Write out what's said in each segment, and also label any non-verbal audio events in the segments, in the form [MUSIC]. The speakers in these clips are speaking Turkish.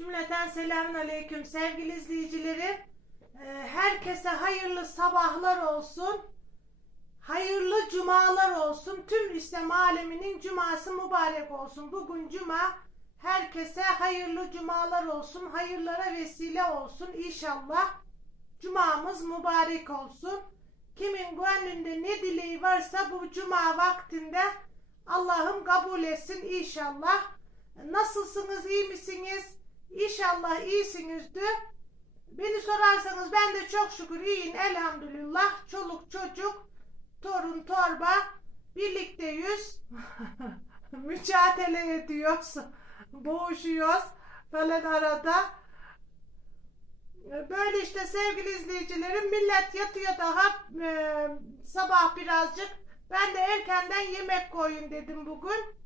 Cümleten selamun aleyküm sevgili izleyicilerim. Ee, Herkese hayırlı sabahlar olsun. Hayırlı cumalar olsun. Tüm İslam aleminin cuması mübarek olsun. Bugün cuma. Herkese hayırlı cumalar olsun. Hayırlara vesile olsun inşallah. Cumamız mübarek olsun. Kimin gönlünde ne dileği varsa bu cuma vaktinde Allah'ım kabul etsin inşallah. Nasılsınız, iyi misiniz? İnşallah iyisinizdir. Beni sorarsanız ben de çok şükür iyiyim elhamdülillah. Çoluk çocuk, torun torba birlikteyiz. [LAUGHS] Mücadele ediyoruz. Boğuşuyoruz falan arada. Böyle işte sevgili izleyicilerim millet yatıyor daha e, sabah birazcık. Ben de erkenden yemek koyun dedim bugün.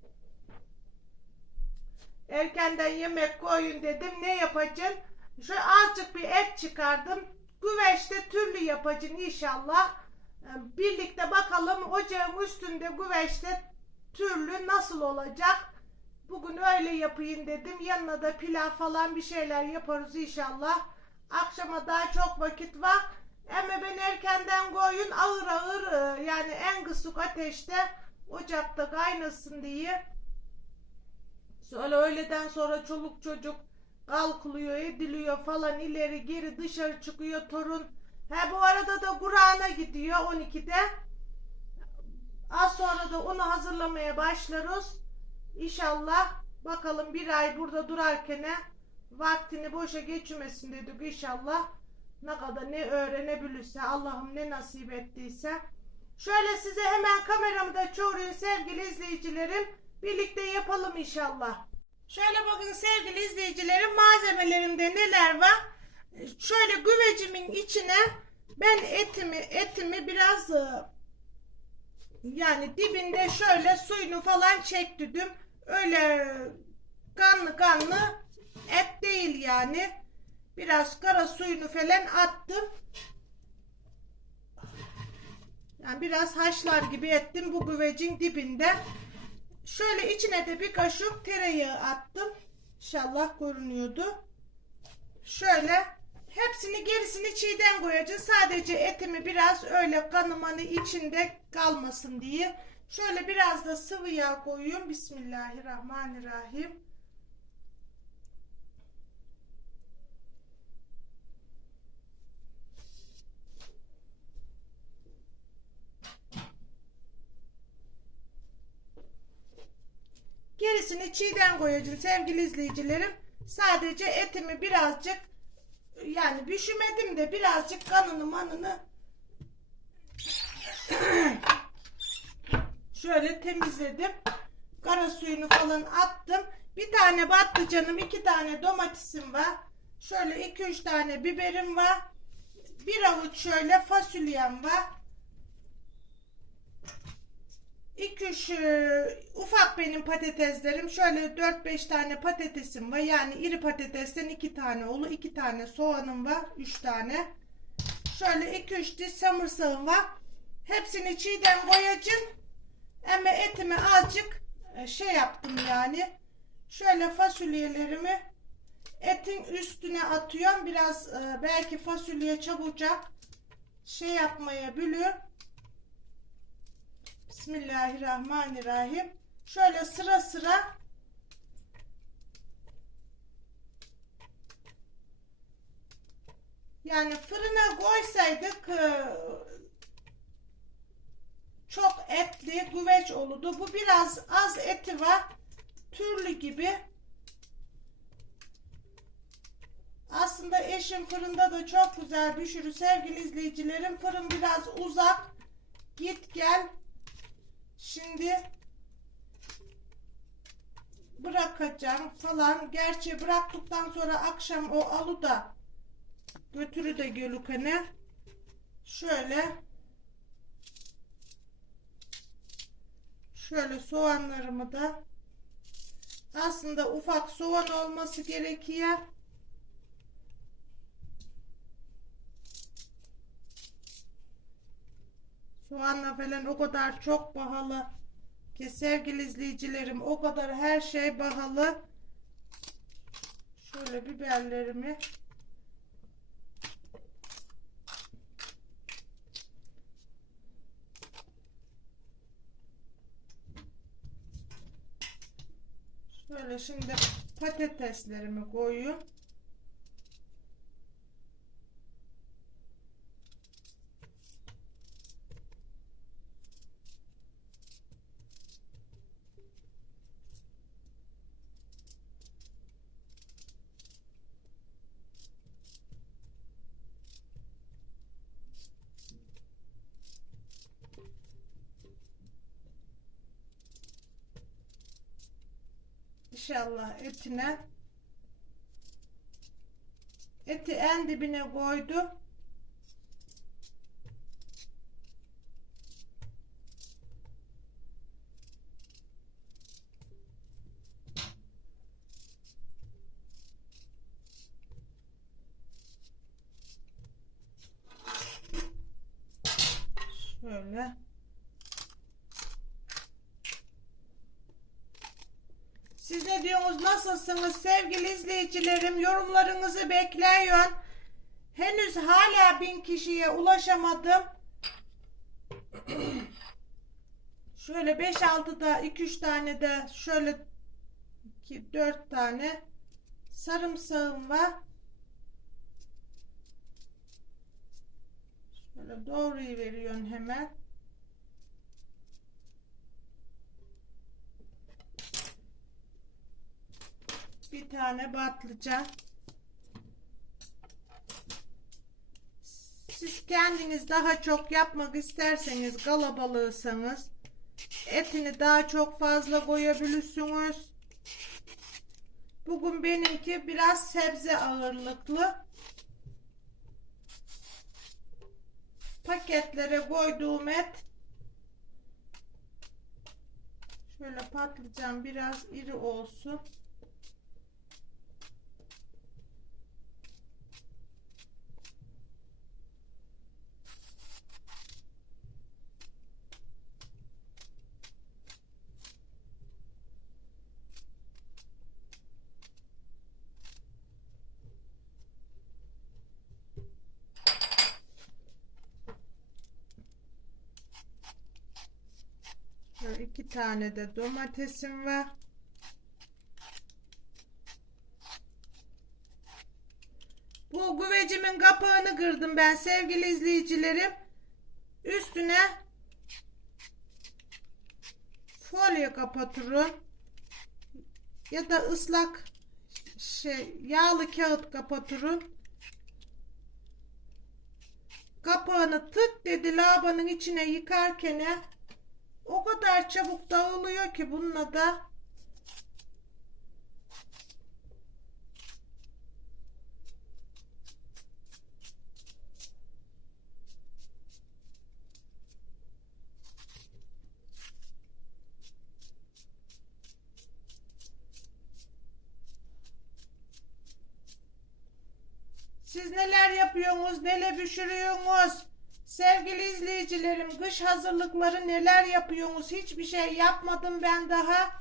Erkenden yemek koyun dedim. Ne yapacaksın? Şöyle azıcık bir et çıkardım. Güveçte türlü yapacaksın inşallah. Ee, Birlikte bakalım ocağın üstünde güveçte türlü nasıl olacak? Bugün öyle yapayım dedim. Yanına da pilav falan bir şeyler yaparız inşallah. Akşama daha çok vakit var. Ama ben erkenden koyun ağır ağır e, yani en kısık ateşte ocakta kaynasın diye. Sonra öğleden sonra çoluk çocuk kalkılıyor, ediliyor falan ileri geri dışarı çıkıyor torun. He bu arada da Kur'an'a gidiyor 12'de. Az sonra da onu hazırlamaya başlarız. İnşallah bakalım bir ay burada durarken vaktini boşa geçmesin dedik inşallah. Ne kadar ne öğrenebilirse Allah'ım ne nasip ettiyse. Şöyle size hemen kameramı da çoğurayım sevgili izleyicilerim. Birlikte yapalım inşallah. Şöyle bakın sevgili izleyicilerim malzemelerimde neler var. Şöyle güvecimin içine ben etimi etimi biraz e, yani dibinde şöyle suyunu falan çektirdim. Öyle kanlı kanlı et değil yani. Biraz kara suyunu falan attım. Yani biraz haşlar gibi ettim bu güvecin dibinde. Şöyle içine de bir kaşık tereyağı attım. İnşallah görünüyordu. Şöyle hepsini gerisini çiğden koyacağız. Sadece etimi biraz öyle kanımanı içinde kalmasın diye. Şöyle biraz da sıvı yağ koyuyorum. Bismillahirrahmanirrahim. Gerisini çiğden koyacağım sevgili izleyicilerim. Sadece etimi birazcık yani düşümedim de birazcık kanını manını [CLEARS THROAT] şöyle temizledim. Kara suyunu falan attım. Bir tane patlıcanım, iki tane domatesim var. Şöyle iki üç tane biberim var. Bir avuç şöyle fasulyem var. 2 üç ufak benim patateslerim. Şöyle 4-5 tane patatesim var. Yani iri patatesten 2 tane olur. 2 tane soğanım var. 3 tane. Şöyle 2-3 diş samırsağım var. Hepsini çiğden koyacağım. Ama etimi azıcık e, şey yaptım yani. Şöyle fasulyelerimi etin üstüne atıyorum. Biraz e, belki fasulye çabucak şey yapmaya bülüyor. Bismillahirrahmanirrahim. Şöyle sıra sıra yani fırına koysaydık e, çok etli güveç olurdu. Bu biraz az eti var. Türlü gibi. Aslında eşim fırında da çok güzel pişirir sevgili izleyicilerim. Fırın biraz uzak. Git gel. Şimdi bırakacağım falan. Gerçi bıraktıktan sonra akşam o alu da götürü de gölükene. Şöyle şöyle soğanlarımı da aslında ufak soğan olması gerekiyor. Soğanla falan o kadar çok pahalı ki sevgili izleyicilerim o kadar her şey pahalı. Şöyle biberlerimi Şöyle şimdi patateslerimi koyuyorum. İnşallah etine eti en dibine koydum. Şöyle. Siz ne diyorsunuz? Nasılsınız sevgili izleyicilerim? Yorumlarınızı bekliyorum. Henüz hala bin kişiye ulaşamadım. [CLEARS THROAT] şöyle 5-6 da 2-3 tane de şöyle 4 tane sarımsağım var. Şöyle doğruyu veriyorsun hemen. Bir tane patlıcan. Siz kendiniz daha çok yapmak isterseniz kalabalığıysanız etini daha çok fazla koyabilirsiniz. Bugün benimki biraz sebze ağırlıklı. Paketlere koyduğum et şöyle patlıcan biraz iri olsun. Şöyle iki tane de domatesim var. Bu güvecimin kapağını kırdım ben sevgili izleyicilerim. Üstüne folyo kapatıyorum. Ya da ıslak şey yağlı kağıt kapatıyorum. Kapağını tık dedi labanın içine yıkarken o kadar çabuk dağılıyor ki bununla da Siz neler yapıyorsunuz, neler pişiriyorsunuz? Sevgili izleyicilerim, kış hazırlıkları neler yapıyorsunuz? Hiçbir şey yapmadım ben daha.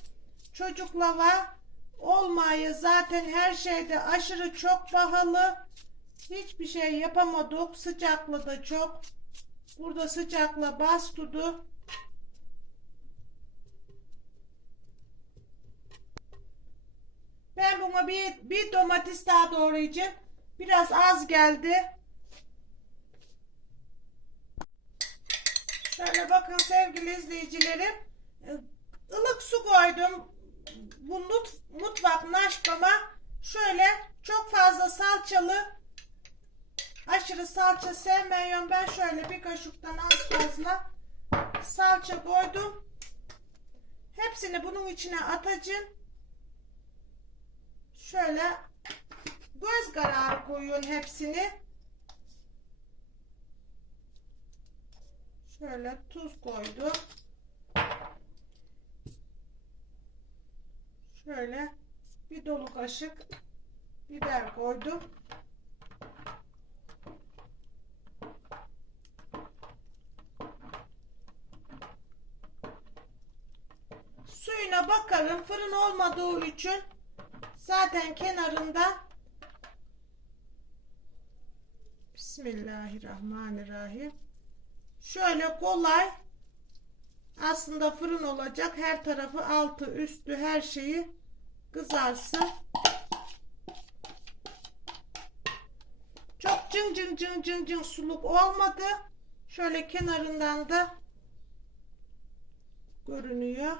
Çocuklava olmayı zaten her şeyde aşırı çok pahalı. Hiçbir şey yapamadık. Sıcaklı da çok. Burada sıcakla bastırdı. Ben buna bir, bir domates daha doğrayacağım. Biraz az geldi. Şöyle bakın sevgili izleyicilerim. ılık su koydum. Bu mut, mutfak naşkama şöyle çok fazla salçalı aşırı salça sevmiyorum. Ben şöyle bir kaşıktan az fazla salça koydum. Hepsini bunun içine atacağım. Şöyle göz kararı koyuyorum hepsini. Şöyle tuz koydum. Şöyle bir dolu kaşık biber koydum. Suyuna bakarım fırın olmadığı için Zaten kenarında Bismillahirrahmanirrahim. Şöyle kolay aslında fırın olacak. Her tarafı altı üstü her şeyi kızarsın. Çok cın cın cın cın cın suluk olmadı. Şöyle kenarından da görünüyor.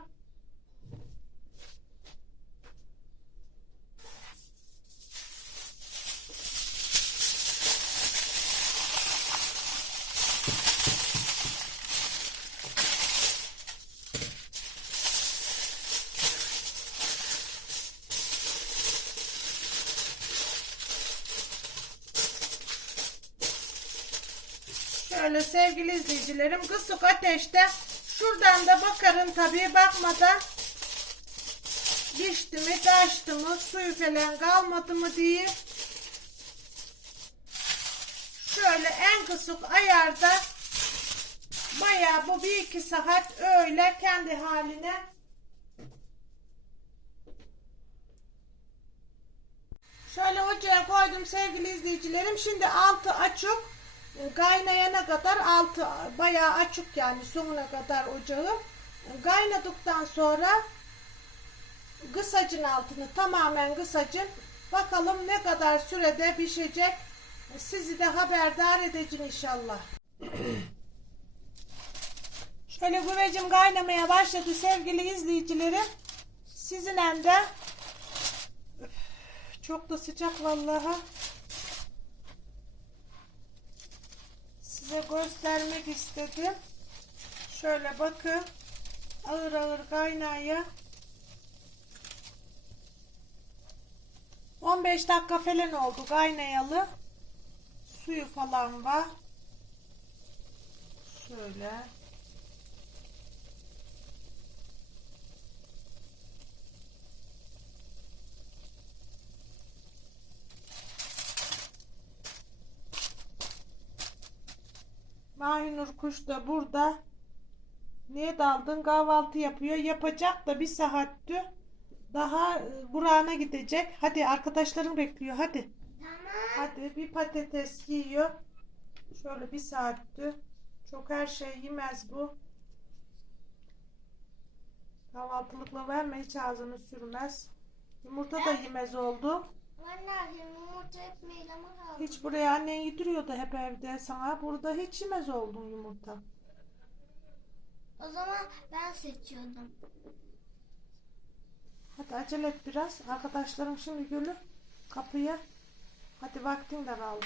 Sevgili izleyicilerim kısık ateşte şuradan da bakarım tabii bakmadan pişti mi taştı mı suyu falan kalmadı mı diye şöyle en kısık ayarda bayağı bu bir iki saat öyle kendi haline Şöyle ocağa koydum sevgili izleyicilerim. Şimdi altı açık kaynayana kadar altı bayağı açık yani sonuna kadar ocağım. E, Kaynadıktan sonra kısacın altını tamamen kısacın. Bakalım ne kadar sürede pişecek. E, Sizi de haberdar edeceğim inşallah. [CLEARS THROAT] Şöyle güvecim kaynamaya başladı sevgili izleyicilerim. Sizinle de çok da sıcak vallahi. Size göstermek istedim. Şöyle bakın. Ağır ağır kaynaya. 15 dakika falan oldu kaynayalı. Suyu falan var. Şöyle. Mahinur kuş da burada. Niye daldın? Kahvaltı yapıyor. Yapacak da bir saatte daha e, Burak'ına gidecek. Hadi arkadaşlarım bekliyor. Hadi. Tamam. Hadi bir patates yiyor. Şöyle bir saatte. Çok her şey yemez bu. Kahvaltılıkla verme hiç ağzını sürmez. Yumurta da yemez oldu. Hiç buraya annen yediriyordu hep evde sana. Burada hiç yemez oldun yumurta. O zaman ben seçiyordum. Hadi acele et biraz. Arkadaşlarım şimdi gülür kapıya. Hadi vaktin de kaldı.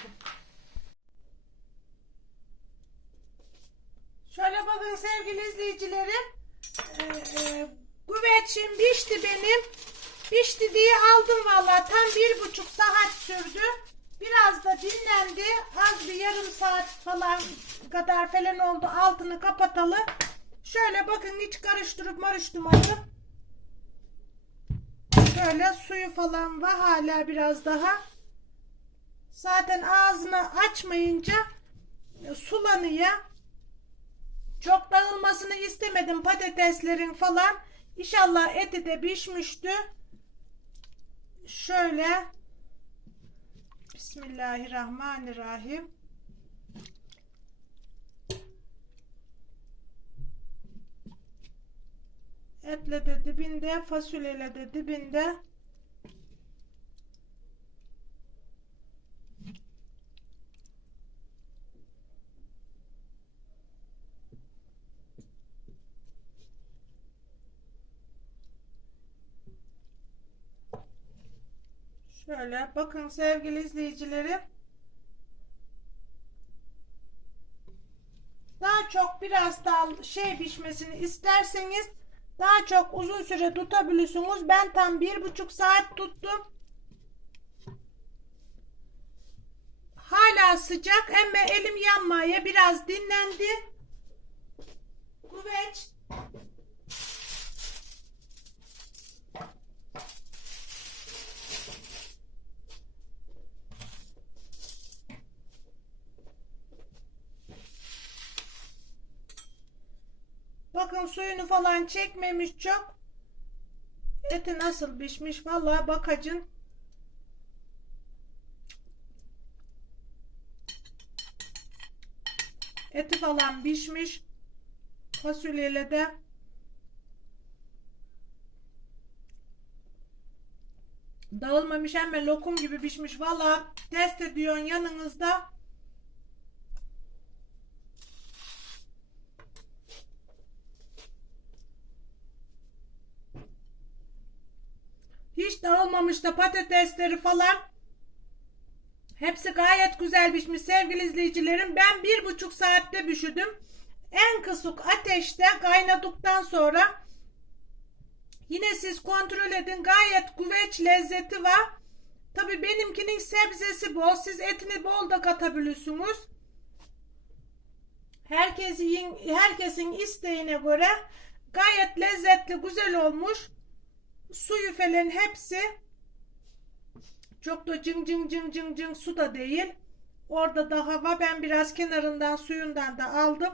Şöyle bakın sevgili izleyicilerim. Ee, e, güveçim pişti benim. Pişti diye aldım valla. Tam bir buçuk saat sürdü. Biraz da dinlendi. Az bir yarım saat falan kadar falan oldu. Altını kapatalı. Şöyle bakın hiç karıştırıp marıştırmadım. Şöyle suyu falan var hala biraz daha. Zaten ağzını açmayınca sulanıyor. Çok dağılmasını istemedim patateslerin falan. İnşallah eti de pişmişti. Şöyle Bismillahirrahmanirrahim. Etle de dibinde, fasulyeyle de dibinde. Şöyle bakın sevgili izleyicilerim. Daha çok biraz daha şey pişmesini isterseniz daha çok uzun süre tutabilirsiniz. Ben tam bir buçuk saat tuttum. Hala sıcak ama elim yanmaya biraz dinlendi. Güveç. Bakın suyunu falan çekmemiş çok. Eti nasıl pişmiş? Vallahi bakacın. Eti falan pişmiş. Fasulyeyle de dağılmamış ama lokum gibi pişmiş. Vallahi test ediyorsun yanınızda. Hiç dağılmamış da patatesleri falan. Hepsi gayet güzel pişmiş sevgili izleyicilerim. Ben bir buçuk saatte pişirdim. En kısık ateşte kaynadıktan sonra yine siz kontrol edin gayet güveç lezzeti var. Tabi benimkinin sebzesi bol. Siz etini bol da katabilirsiniz. Herkesin, herkesin isteğine göre gayet lezzetli güzel olmuş. Suyu falan hepsi çok da cın cın cın cın cın su da değil. Orada da hava ben biraz kenarından suyundan da aldım.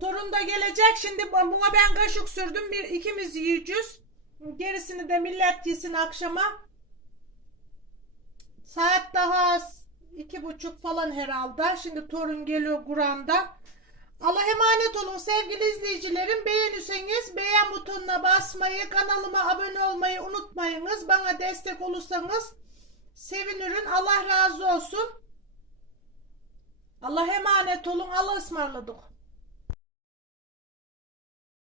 Torun da gelecek şimdi buna ben kaşık sürdüm bir ikimiz yiyeceğiz. Gerisini de millet yesin akşama. Saat daha iki buçuk falan herhalde. Şimdi torun geliyor Kur'an'da. Allah emanet olun sevgili izleyicilerim. Beğenirseniz beğen butonuna basmayı, kanalıma abone olmayı unutmayınız. Bana destek olursanız sevinirim. Allah razı olsun. Allah emanet olun. Allah ısmarladık.